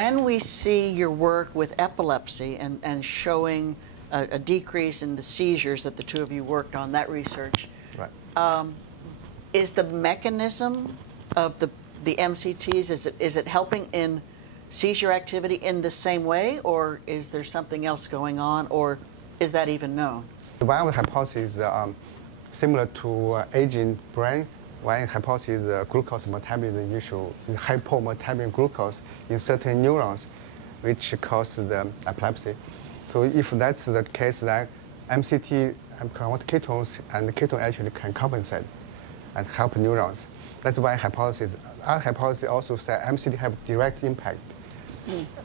when we see your work with epilepsy and showing a decrease in the seizures that the two of you worked on, that research, right. Is the mechanism of the MCTs, is it helping in seizure activity in the same way, or is there something else going on, or is that even known? One of the hypotheses similar to aging brain. One hypothesis is the glucose metabolism issue, hypometabolism glucose in certain neurons, which causes the epilepsy. So if that's the case, then MCT convert ketones, and the ketone actually can compensate and help neurons. That's one hypothesis. Our hypothesis also said MCT have direct impact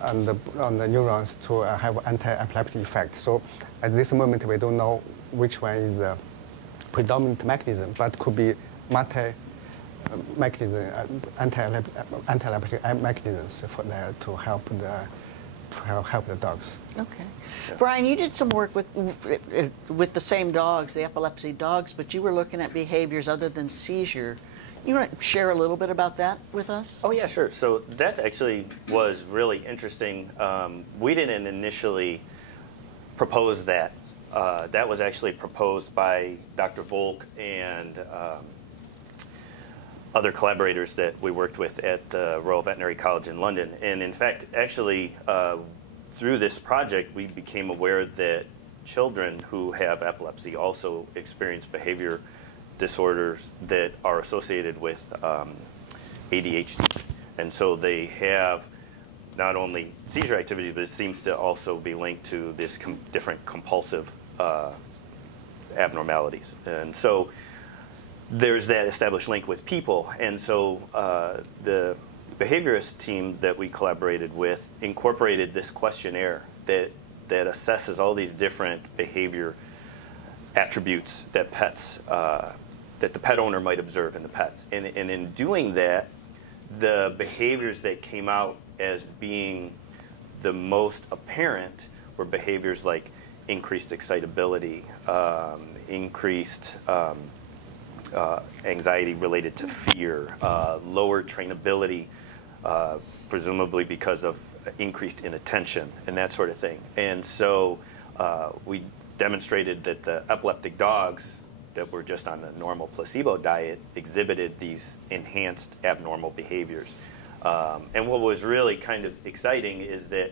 on the neurons to have anti-epileptic effect. So at this moment, we don't know which one is the predominant mechanism, but could be multi-mechanism, anti-epileptic mechanisms for that to help the dogs. Okay. Yeah. Brian, you did some work with the same dogs, the epilepsy dogs, but you were looking at behaviors other than seizure. You want to share a little bit about that with us? Oh, yeah, sure. So that actually was really interesting. We didn't initially propose that. That was actually proposed by Dr. Volk and other collaborators that we worked with at the Royal Veterinary College in London. And in fact, actually, through this project, we became aware that children who have epilepsy also experience behavior disorders that are associated with ADHD. And so they have not only seizure activity, but it seems to also be linked to this different compulsive abnormalities. And so there's that established link with people. And so the behaviorist team that we collaborated with incorporated this questionnaire that assesses all these different behavior attributes that pets, that the pet owner might observe in the pets. And in doing that, the behaviors that came out as being the most apparent were behaviors like increased excitability, increased anxiety related to fear, lower trainability, presumably because of increased inattention and that sort of thing. And so we demonstrated that the epileptic dogs that were just on a normal placebo diet exhibited these enhanced abnormal behaviors. And what was really kind of exciting is that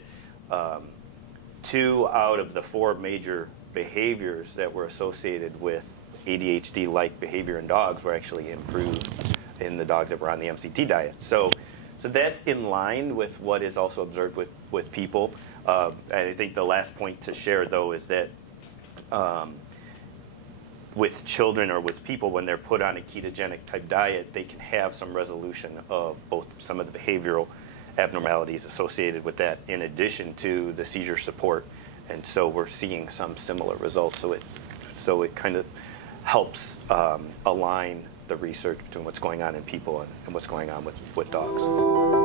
2 out of the 4 major behaviors that were associated with ADHD-like behavior in dogs were actually improved in the dogs that were on the MCT diet. So that's in line with what is also observed with people. I think the last point to share, though, is that with children or with people, when they're put on a ketogenic type diet, they can have some resolution of both some of the behavioral abnormalities associated with that, in addition to the seizure support. And so we're seeing some similar results. So it kind of helps align the research between what's going on in people and what's going on with dogs.